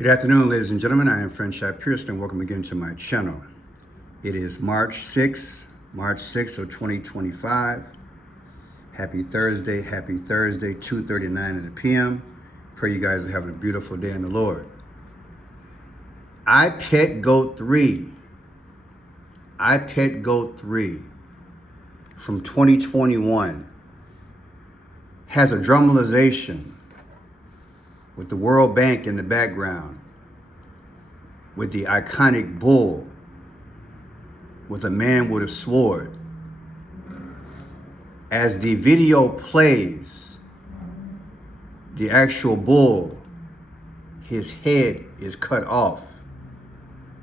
Good afternoon, ladies and gentlemen. I am Franchise Pearson, and welcome again to my channel. It is March 6th of 2025. Happy Thursday, 2:39 p.m. Pray you guys are having a beautiful day in the Lord. I Pet Goat 3 from 2021 has a dramatization with the World Bank in the background, with the iconic bull, with a man with a sword. As the video plays, the actual bull, his head is cut off,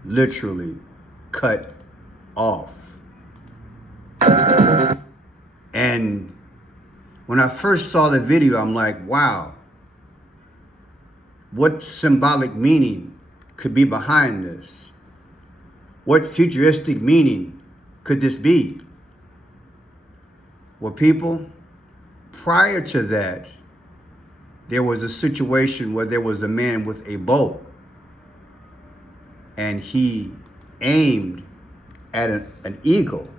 literally cut off. And when I first saw the video, I'm like, wow, what symbolic meaning could be behind this? What futuristic meaning could this be? Well, people, prior to that, there was a situation where there was a man with a bow, and he aimed at an eagle.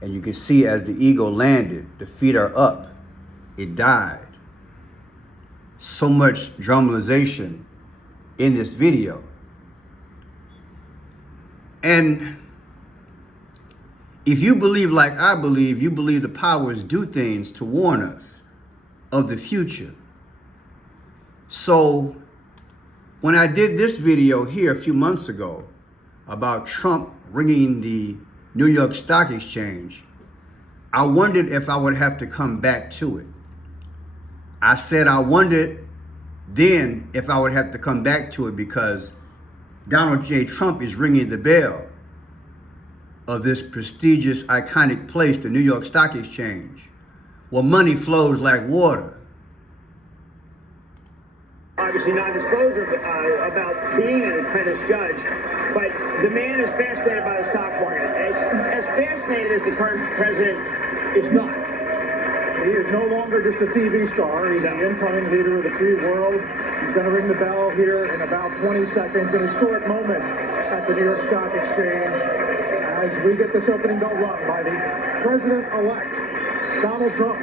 And you can see as the eagle landed, the feet are up, it died. So much dramatization in this video. And if you believe like I believe, you believe the powers do things to warn us of the future. So when I did this video here a few months ago about Trump ringing the New York Stock Exchange, I wondered if I would have to come back to it. I said I wondered then if I would have to come back to it because Donald J. Trump is ringing the bell of this prestigious, iconic place, the New York Stock Exchange, where money flows like water. Obviously non-disclosure about being an apprentice judge, but the man is fascinated by the stock market. As fascinated as the current president is not. He is no longer just a TV star. He's the incoming leader of the free world. He's going to ring the bell here in about 20 seconds. An historic moment at the New York Stock Exchange as we get this opening bell rung by the president-elect, Donald Trump.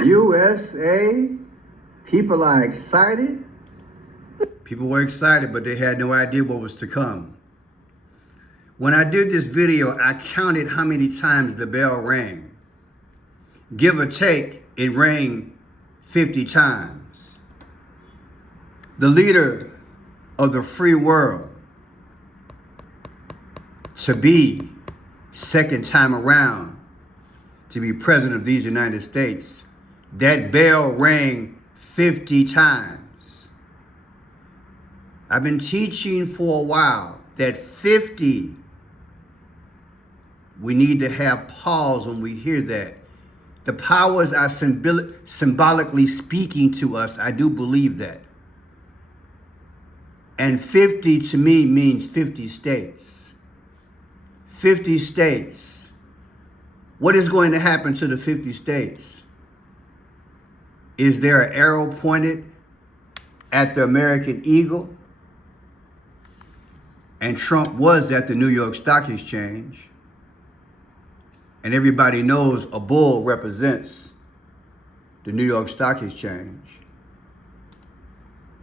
USA, people are excited. People were excited, but they had no idea what was to come. When I did this video, I counted how many times the bell rang. Give or take, it rang 50 times. The leader of the free world to be second time around to be president of these United States, that bell rang 50 times. I've been teaching for a while that 50, we need to have pause when we hear that. The powers are symbolically speaking to us. I do believe that. And 50 to me means 50 states. 50 states. What is going to happen to the 50 states? Is there an arrow pointed at the American eagle? And Trump was at the New York Stock Exchange. And everybody knows a bull represents the New York Stock Exchange.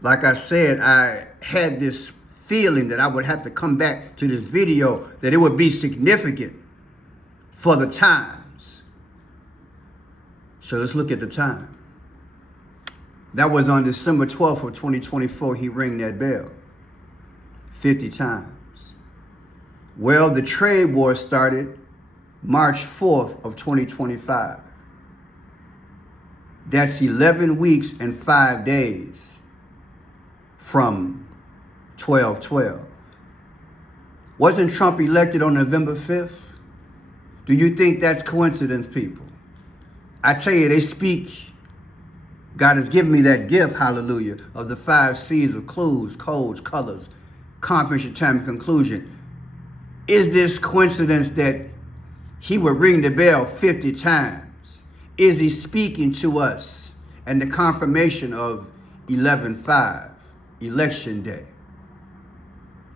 Like I said, I had this feeling that I would have to come back to this video, that it would be significant for the times. So let's look at the time. That was on December 12th of 2024, he rang that bell 50 times. Well, the trade war started March 4th of 2025. That's 11 weeks and 5 days from 12/12. Wasn't Trump elected on November 5th? Do you think that's coincidence, people? I tell you, they speak. God has given me that gift, hallelujah, of the 5 C's of clues, codes, colors, comprehension, time, and conclusion. Is this coincidence that he would ring the bell 50 times? Is he speaking to us? And the confirmation of 11/5, election day.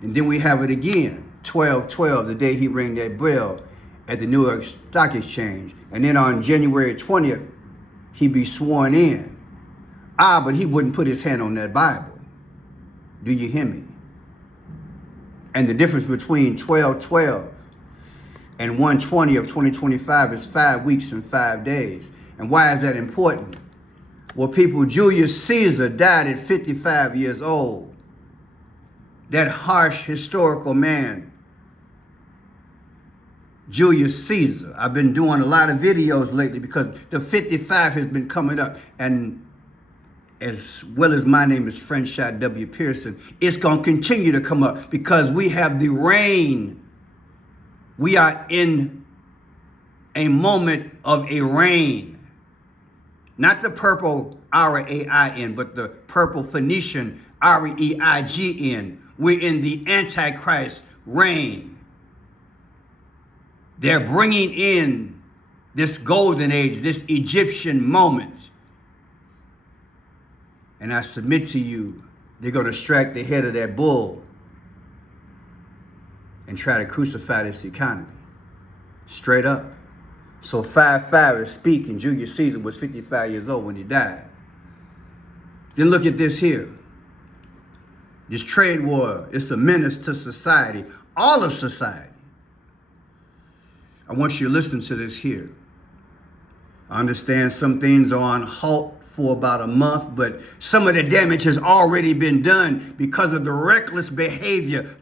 And then we have it again, 12/12, the day he rang that bell at the New York Stock Exchange. And then on January 20th, he'd be sworn in. But he wouldn't put his hand on that Bible. Do you hear me? And the difference between 12/12 and 1/20 of 2025 is 5 weeks and 5 days. And why is that important? Well, people, Julius Caesar died at 55 years old. That harsh historical man, Julius Caesar. I've been doing a lot of videos lately because the 55 has been coming up. And as well as my name is Friendshot W. Pearson, it's going to continue to come up because we have the reign. We are in a moment of a reign. Not the purple R-A-I-N, but the purple Phoenician R-E-I-G-N. We're in the Antichrist reign. They're bringing in this golden age, this Egyptian moment. And I submit to you, they're going to strike the head of that bull and try to crucify this economy. Straight up. So 5/5 is speaking. Julius Caesar was 55 years old when he died. Then look at this here. This trade war is a menace to society, all of society. I want you to listen to this here. I understand some things are on halt for about a month, but some of the damage has already been done because of the reckless behavior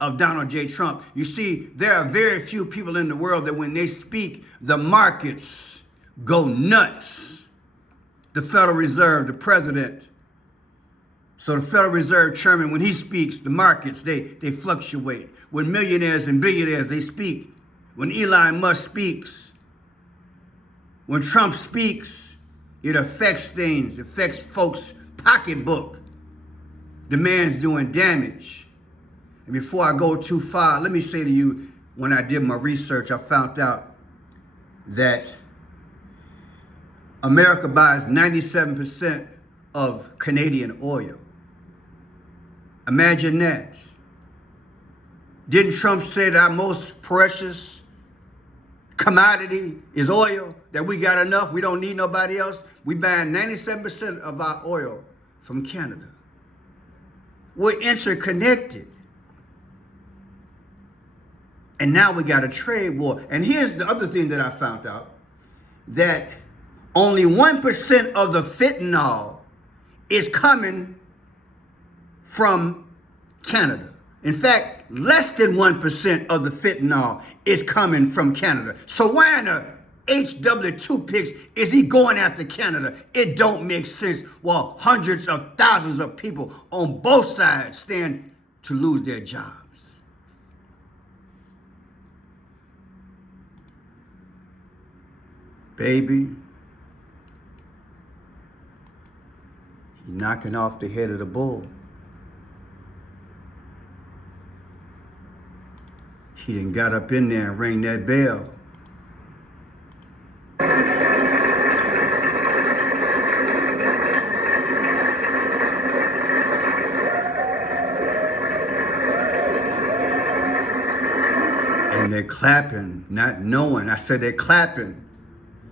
of Donald J. Trump. You see, there are very few people in the world that when they speak, the markets go nuts. The Federal Reserve, the president. So the Federal Reserve chairman, when he speaks, the markets, they fluctuate. When millionaires and billionaires, they speak. When Elon Musk speaks, when Trump speaks, it affects things, affects folks' pocketbook. The man's doing damage. And before I go too far, let me say to you, when I did my research, I found out that America buys 97% of Canadian oil. Imagine that. Didn't Trump say that our most precious commodity is oil, that we got enough, we don't need nobody else? We buy 97% of our oil from Canada. We're interconnected. And now we got a trade war. And here's the other thing that I found out, that only 1% of the fentanyl is coming from Canada. In fact, less than 1% of the fentanyl is coming from Canada. So why in the HW2 picks is he going after Canada? It don't make sense. While hundreds of thousands of people on both sides stand to lose their jobs. Baby, he's knocking off the head of the bull. He done got up in there and rang that bell. And they're clapping, not knowing. I said they're clapping,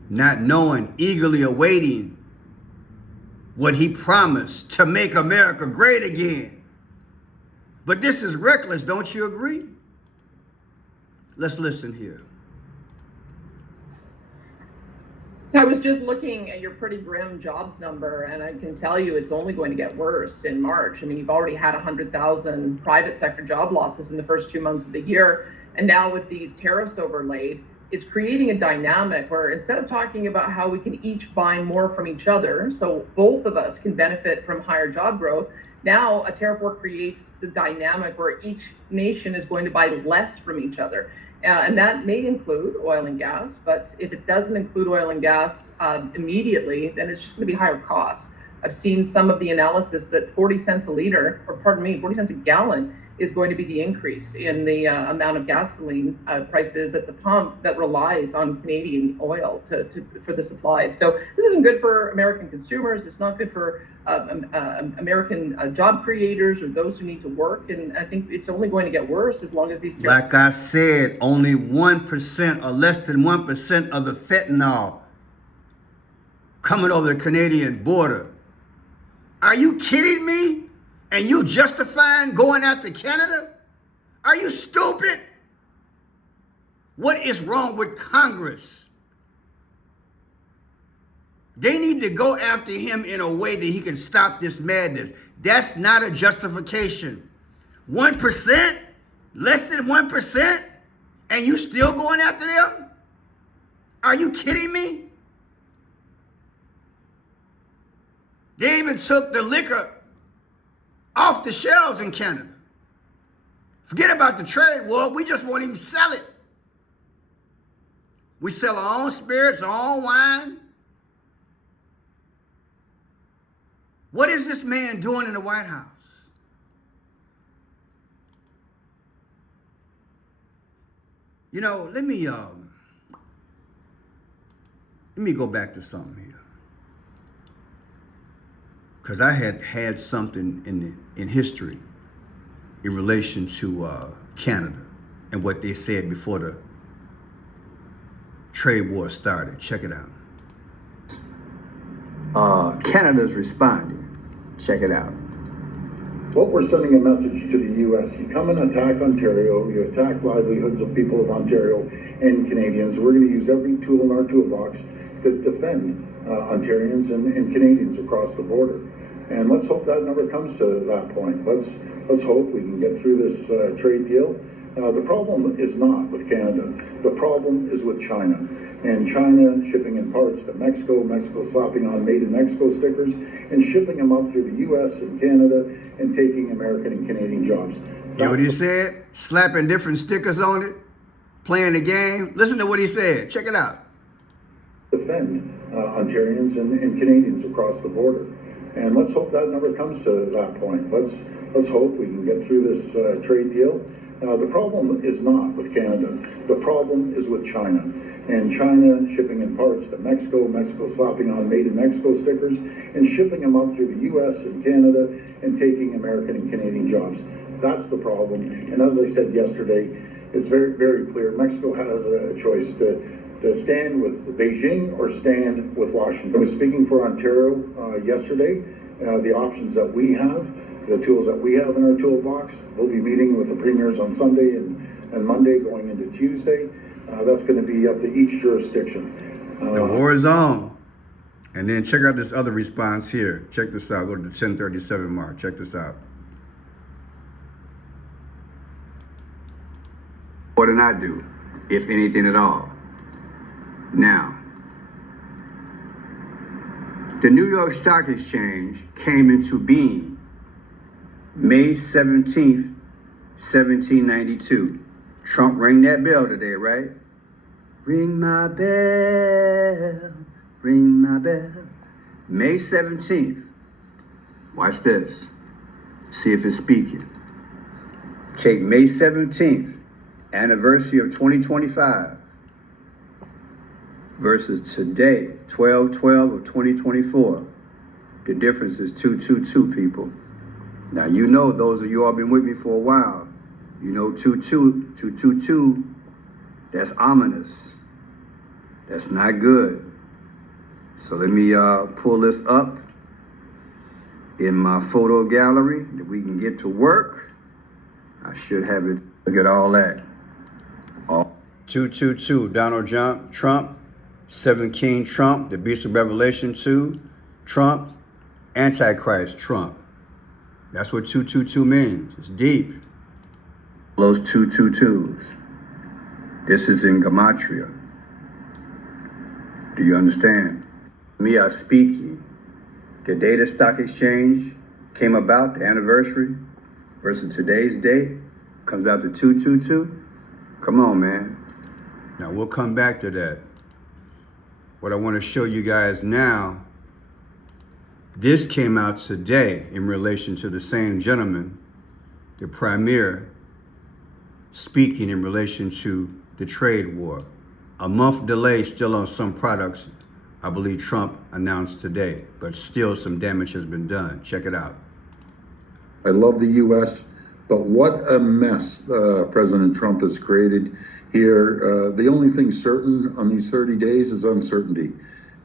not knowing, eagerly awaiting what he promised to make America great again. But this is reckless, don't you agree? Let's listen here. I was just looking at your pretty grim jobs number, and I can tell you it's only going to get worse in March. I mean, you've already had 100,000 private sector job losses in the first 2 months of the year. And now with these tariffs overlaid, it's creating a dynamic where instead of talking about how we can each buy more from each other, so both of us can benefit from higher job growth, now a tariff war creates the dynamic where each nation is going to buy less from each other. And that may include oil and gas, but if it doesn't include oil and gas immediately, then it's just going to be higher costs. I've seen some of the analysis that 40 cents a liter, or pardon me, 40 cents a gallon is going to be the increase in the amount of gasoline prices at the pump that relies on Canadian oil for the supply. So this isn't good for American consumers. It's not good for American job creators or those who need to work. And I think it's only going to get worse as long as these. Like I said, only 1% or less than 1% of the fentanyl coming over the Canadian border. Are you kidding me? And you justifying going after Canada? Are you stupid? What is wrong with Congress? They need to go after him in a way that he can stop this madness. That's not a justification. 1%? Less than 1%? And you still going after them? Are you kidding me? They even took the liquor off the shelves in Canada. Forget about the trade war. We just won't even sell it. We sell our own spirits, our own wine. What is this man doing in the White House? You know, let me go back to something here. Because I had something in history in relation to Canada and what they said before the trade war started. Check it out. Canada's responding. Check it out. What we're sending a message to the U.S. You come and attack Ontario, you attack livelihoods of people of Ontario and Canadians. We're going to use every tool in our toolbox to defend Ontarians and Canadians across the border. And let's hope that never comes to that point. Let's hope we can get through this trade deal. The problem is not with Canada. The problem is with China. And China shipping in parts to Mexico, Mexico slapping on Made in Mexico stickers, and shipping them up through the U.S. and Canada and taking American and Canadian jobs. You know what he said? Slapping different stickers on it, playing the game. Listen to what he said. Check it out. Defend Ontarians and Canadians across the border. And let's hope that never comes to that point. Let's hope we can get through this trade deal. The problem is not with Canada. The problem is with China. And China shipping in parts to Mexico, Mexico slapping on Made in Mexico stickers, and shipping them up through the U.S. and Canada and taking American and Canadian jobs. That's the problem. And as I said yesterday, it's very, very clear. Mexico has a choice to stand with Beijing or stand with Washington. I was speaking for Ontario yesterday. The options that we have, the tools that we have in our toolbox. We'll be meeting with the premiers on Sunday and Monday going into Tuesday. That's going to be up to each jurisdiction. The war is on. And then check out this other response here. Check this out. Go to the 1037 mark. Check this out. What did I do, if anything at all? Now, the New York Stock Exchange came into being May 17th, 1792. Trump rang that bell today, right? Ring my bell, ring my bell. May 17th. Watch this. See if it's speaking. Take May 17th, anniversary of 2025, versus today, 12/12 of 2024. The difference is 222, people. Now, you know, those of you who have been with me for a while, you know 222, that's ominous. That's not good. So let me pull this up in my photo gallery that we can get to work. I should have it. Look at all that. 222, Donald Trump, 7 King Trump, the Beast of Revelation 2, Trump, Antichrist Trump. That's what 222 means. It's deep. Those 222s. This is in gematria. Do you understand? Me, I speak ye. The day the stock exchange came about, the anniversary, versus today's date, comes out to 222. Come on, man. Now, we'll come back to that. What I want to show you guys now, this came out today in relation to the same gentleman, the premier, speaking in relation to the trade war. A month delay still on some products, I believe Trump announced today, but still some damage has been done. Check it out. I love the U.S., but what a mess President Trump has created here. The only thing certain on these 30 days is uncertainty.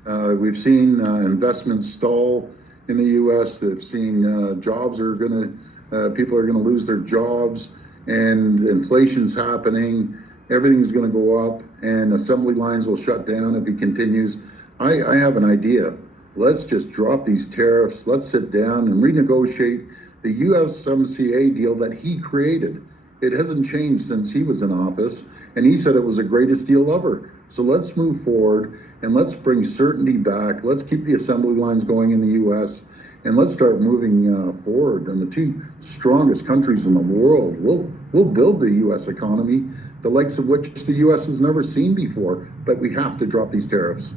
We've seen investments stall in the U.S. They've seen jobs are people are going to lose their jobs, and inflation's happening. Everything's going to go up, and assembly lines will shut down if he continues. I have an idea. Let's just drop these tariffs. Let's sit down and renegotiate the USMCA deal that he created. It hasn't changed since he was in office, and he said it was the greatest deal ever. So let's move forward, and let's bring certainty back. Let's keep the assembly lines going in the U.S., and let's start moving forward. And the two strongest countries in the world will build the U.S. economy, the likes of which the U.S. has never seen before. But we have to drop these tariffs.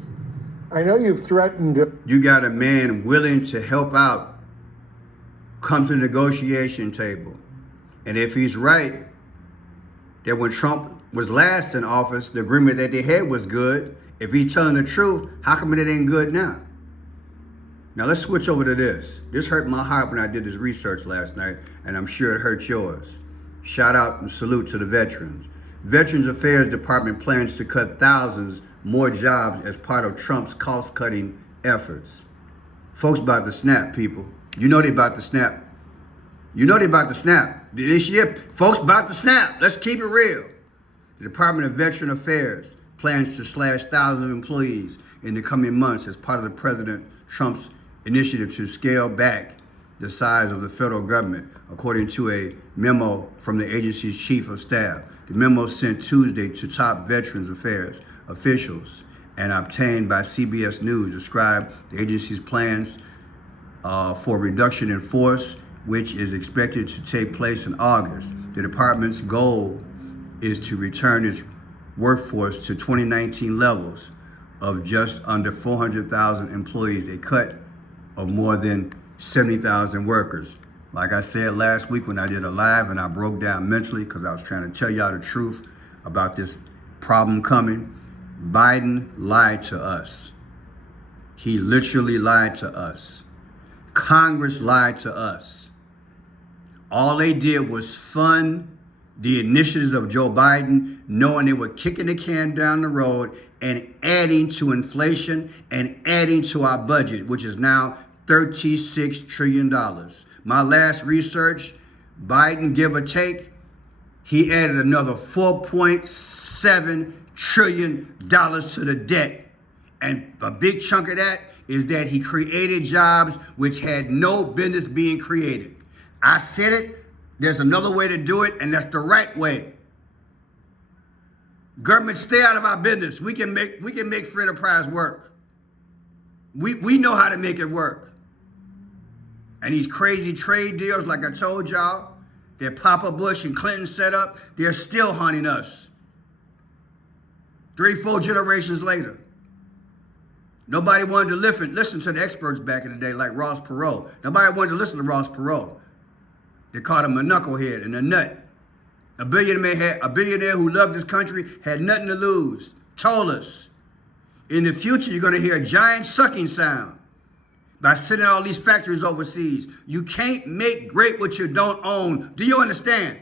I know you've threatened. You got a man willing to help out, come to the negotiation table. And if he's right, that when Trump was last in office, the agreement that they had was good. If he's telling the truth, how come it ain't good now? Now let's switch over to this. This hurt my heart when I did this research last night, and I'm sure it hurt yours. Shout out and salute to the veterans. Veterans Affairs Department plans to cut thousands more jobs as part of Trump's cost-cutting efforts. Folks about to snap, people. You know they about to snap. You know they about to snap. This year, folks about to snap. Let's keep it real. The Department of Veteran Affairs plans to slash thousands of employees in the coming months as part of the President Trump's initiative to scale back the size of the federal government, according to a memo from the agency's chief of staff. The memo sent Tuesday to top Veterans Affairs officials and obtained by CBS News described the agency's plans for reduction in force, which is expected to take place in August. The department's goal is to return its workforce to 2019 levels of just under 400,000 employees, a cut of more than 70,000 workers. Like I said last week when I did a live and I broke down mentally because I was trying to tell y'all the truth about this problem coming, Biden lied to us. He literally lied to us. Congress lied to us. All they did was fund the initiatives of Joe Biden, knowing they were kicking the can down the road and adding to inflation and adding to our budget, which is now $36 trillion. My last research, Biden, give or take, he added another $4.7 trillion to the debt. And a big chunk of that is that he created jobs which had no business being created. I said it, there's another way to do it, and that's the right way. Government, stay out of our business. We can make free enterprise work. We know how to make it work. And these crazy trade deals, like I told y'all, that Papa Bush and Clinton set up, they're still haunting us. 3-4 generations later. Nobody wanted to listen to the experts back in the day, like Ross Perot. Nobody wanted to listen to Ross Perot. They called him a knucklehead and a nut. A billionaire who loved this country, had nothing to lose, told us, in the future, you're going to hear a giant sucking sound by sending all these factories overseas. You can't make great what you don't own. Do you understand?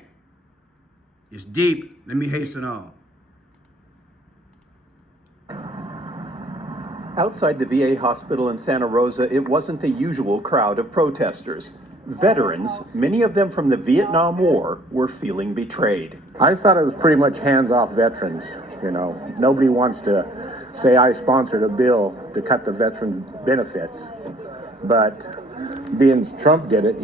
It's deep. Let me hasten on. Outside the VA hospital in Santa Rosa, it wasn't the usual crowd of protesters. Veterans, many of them from the Vietnam War, were feeling betrayed. I thought it was pretty much hands-off veterans. You know, nobody wants to say I sponsored a bill to cut the veterans' benefits. But being Trump did it,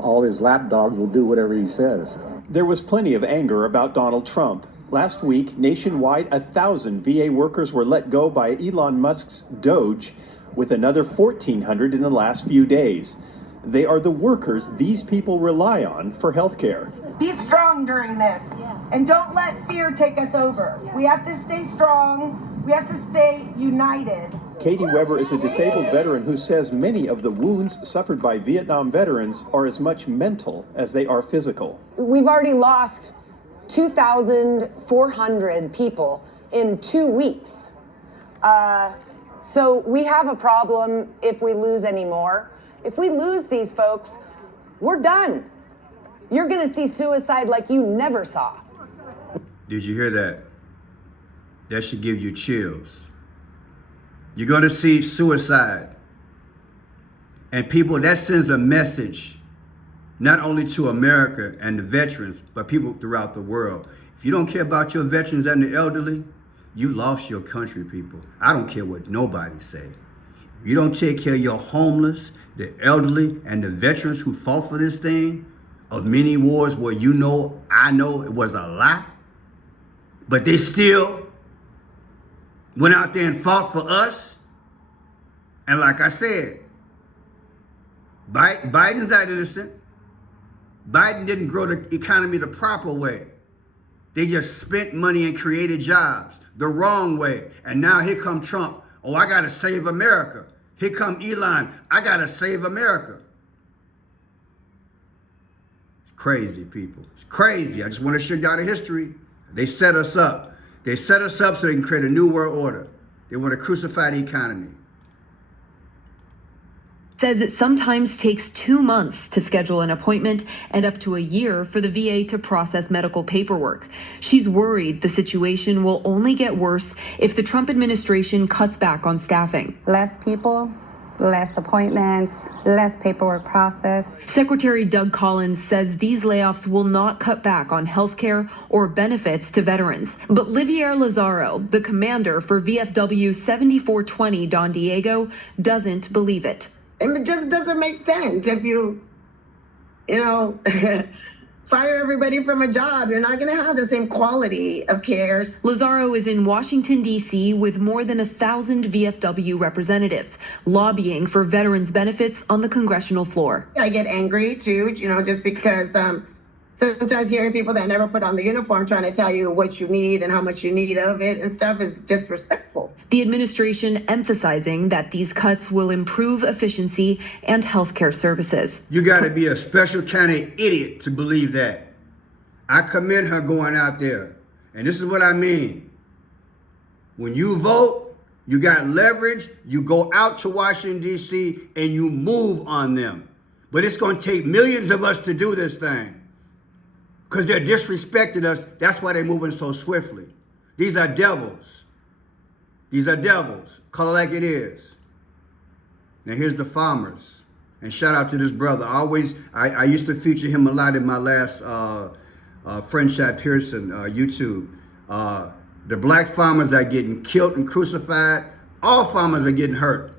all his lapdogs will do whatever he says. There was plenty of anger about Donald Trump. Last week, nationwide, 1,000 VA workers were let go by Elon Musk's Doge, with another 1,400 in the last few days. They are the workers these people rely on for health care. Be strong during this, and don't let fear take us over. We have to stay strong. We have to stay united. Katie Weber is a disabled veteran who says many of the wounds suffered by Vietnam veterans are as much mental as they are physical. We've already lost 2,400 people in 2 weeks. So we have a problem if we lose any more. If we lose these folks, we're done. You're going to see suicide like you never saw. Did you hear that? That should give you chills. You're going to see suicide. And people, that sends a message, not only to America and the veterans, but people throughout the world. If you don't care about your veterans and the elderly, you lost your country, people. I don't care what nobody say. If you don't take care of your homeless, the elderly, and the veterans who fought for this thing, of many wars where I know it was a lot, but they still went out there and fought for us. And like I said, Biden's not innocent. Biden didn't grow the economy the proper way. They just spent money and created jobs the wrong way. And now here come Trump. Oh, I gotta save America. Here come Elon. I gotta save America. Crazy, people. It's crazy. I just want to show y'all the history. They set us up. They set us up so they can create a new world order. They want to crucify the economy. Says it sometimes takes 2 months to schedule an appointment and up to a year for the VA to process medical paperwork. She's worried the situation will only get worse if the Trump administration cuts back on staffing. Less people, less appointments, less paperwork process. Secretary Doug Collins says these layoffs will not cut back on health care or benefits to veterans. But Livier Lazaro, the commander for VFW 7420 Don Diego, doesn't believe it. It just doesn't make sense. If you fire everybody from a job, you're not going to have the same quality of cares. Lazaro is in Washington, D.C. with more than 1,000 VFW representatives lobbying for veterans' benefits on the congressional floor. I get angry, too, just because sometimes hearing people that never put on the uniform trying to tell you what you need and how much you need of it and stuff is disrespectful. The administration emphasizing that these cuts will improve efficiency and healthcare services. You got to be a special kind of idiot to believe that. I commend her going out there. And this is what I mean. When you vote, you got leverage, you go out to Washington, D.C., and you move on them. But it's going to take millions of us to do this thing. Because they're disrespecting us. That's why they're moving so swiftly. These are devils. These are devils. Call it like it is. Now here's the farmers. And shout out to this brother. I used to feature him a lot in my last Friendship Pearson YouTube. The black farmers are getting killed and crucified. All farmers are getting hurt.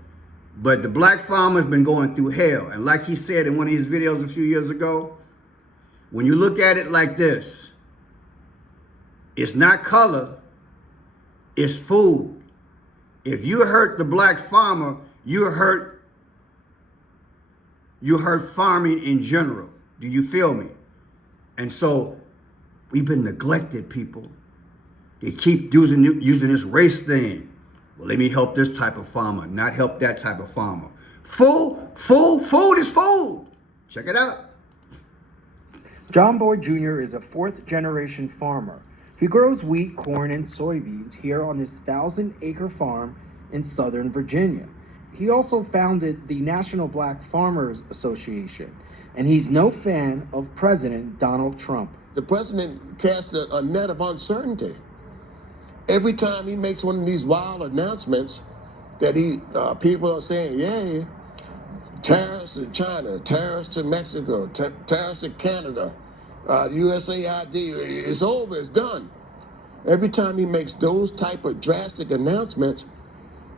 But the black farmer's been going through hell. And like he said in one of his videos a few years ago, when you look at it like this, it's not color, it's food. If you hurt the black farmer, you hurt farming in general. Do you feel me? And so we've been neglected, people. They keep using this race thing. Well, let me help this type of farmer, not help that type of farmer. Food is food. Check it out. John Boyd Jr. is a fourth-generation farmer. He grows wheat, corn, and soybeans here on his 1,000-acre farm in Southern Virginia. He also founded the National Black Farmers Association, and he's no fan of President Donald Trump. The president casts a net of uncertainty. Every time he makes one of these wild announcements that people are saying, yay, tariffs to China, tariffs to Mexico, tariffs to Canada, USAID, it's over, it's done. Every time he makes those type of drastic announcements,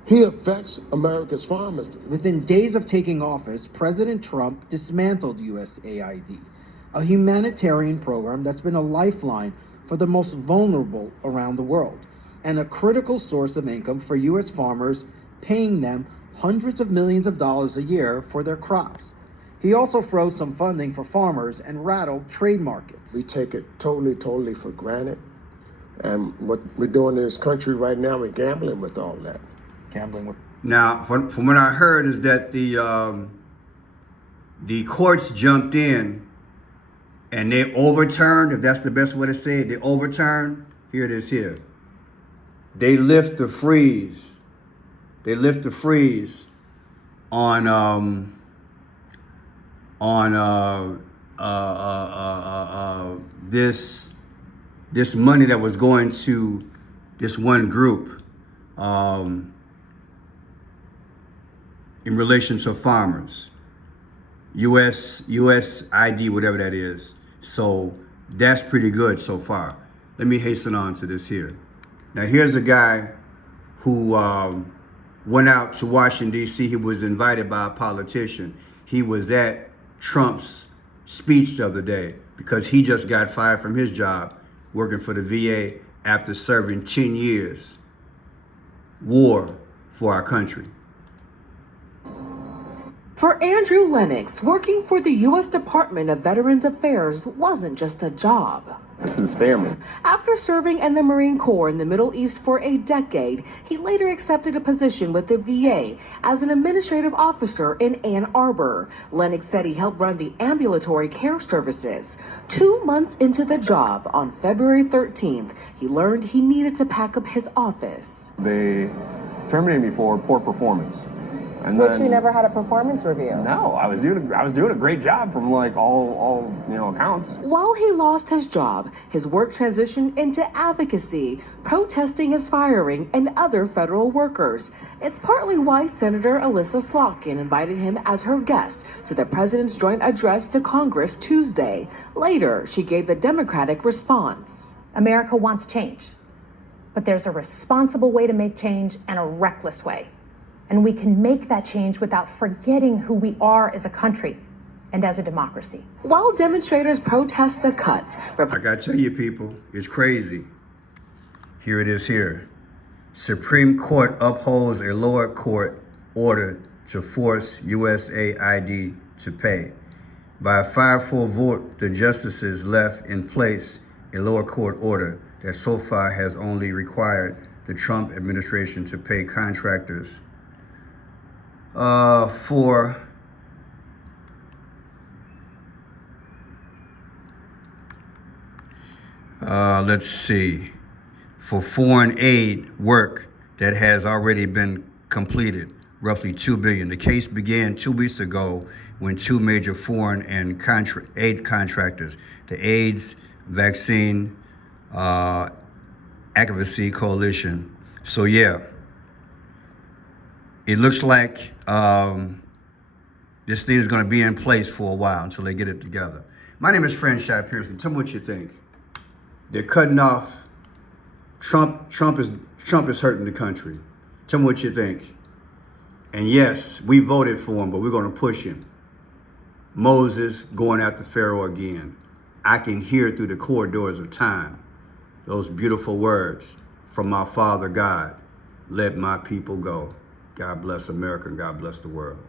he affects America's farmers. Within days of taking office, President Trump dismantled USAID, a humanitarian program that's been a lifeline for the most vulnerable around the world, and a critical source of income for U.S. farmers, paying them hundreds of millions of dollars a year for their crops. He also froze some funding for farmers and rattled trade markets. We take it totally for granted. And what we're doing in this country right now, we're gambling with all that. Now, from what I heard is that the courts jumped in and they overturned, if that's the best way to say it, they overturned, here it is here. They lift the freeze. They lift the freeze on this money that was going to this one group in relation to farmers, USID, whatever that is. So that's pretty good so far. Let me hasten on to this here. Now here's a guy who went out to Washington, D.C. He was invited by a politician. He was at Trump's speech the other day because he just got fired from his job working for the VA after serving 10 years war for our country. For Andrew Lennox, working for the U.S. Department of Veterans Affairs wasn't just a job. This is family. After serving in the Marine Corps in the Middle East for a decade, he later accepted a position with the VA as an administrative officer in Ann Arbor. Lennox said he helped run the ambulatory care services. 2 months into the job, on February 13th, he learned he needed to pack up his office. They terminated me for poor performance. And Which you never had a performance review. No, I was doing a great job from like all accounts. While he lost his job, his work transitioned into advocacy, protesting his firing and other federal workers. It's partly why Senator Alyssa Slotkin invited him as her guest to the president's joint address to Congress Tuesday. Later, she gave the Democratic response. America wants change, but there's a responsible way to make change and a reckless way. And we can make that change without forgetting who we are as a country and as a democracy. While demonstrators protest the cuts, I gotta tell you people, it's crazy. Here it is here. Supreme Court upholds a lower court order to force USAID to pay. By a 5-4 vote, the justices left in place a lower court order that so far has only required the Trump administration to pay contractors for let's see, for foreign aid work that has already been completed, roughly $2 billion. The case began 2 weeks ago when 2 major foreign and aid contractors, the AIDS Vaccine Advocacy Coalition. So yeah, it looks like this thing is going to be in place for a while until they get it together. My name is Franchise Pearson. Tell me what you think. They're cutting off Trump is hurting the country. Tell me what you think. And yes, we voted for him, but we're going to push him. Moses going after Pharaoh again. I can hear through the corridors of time those beautiful words from our Father God. Let my people go. God bless America and God bless the world.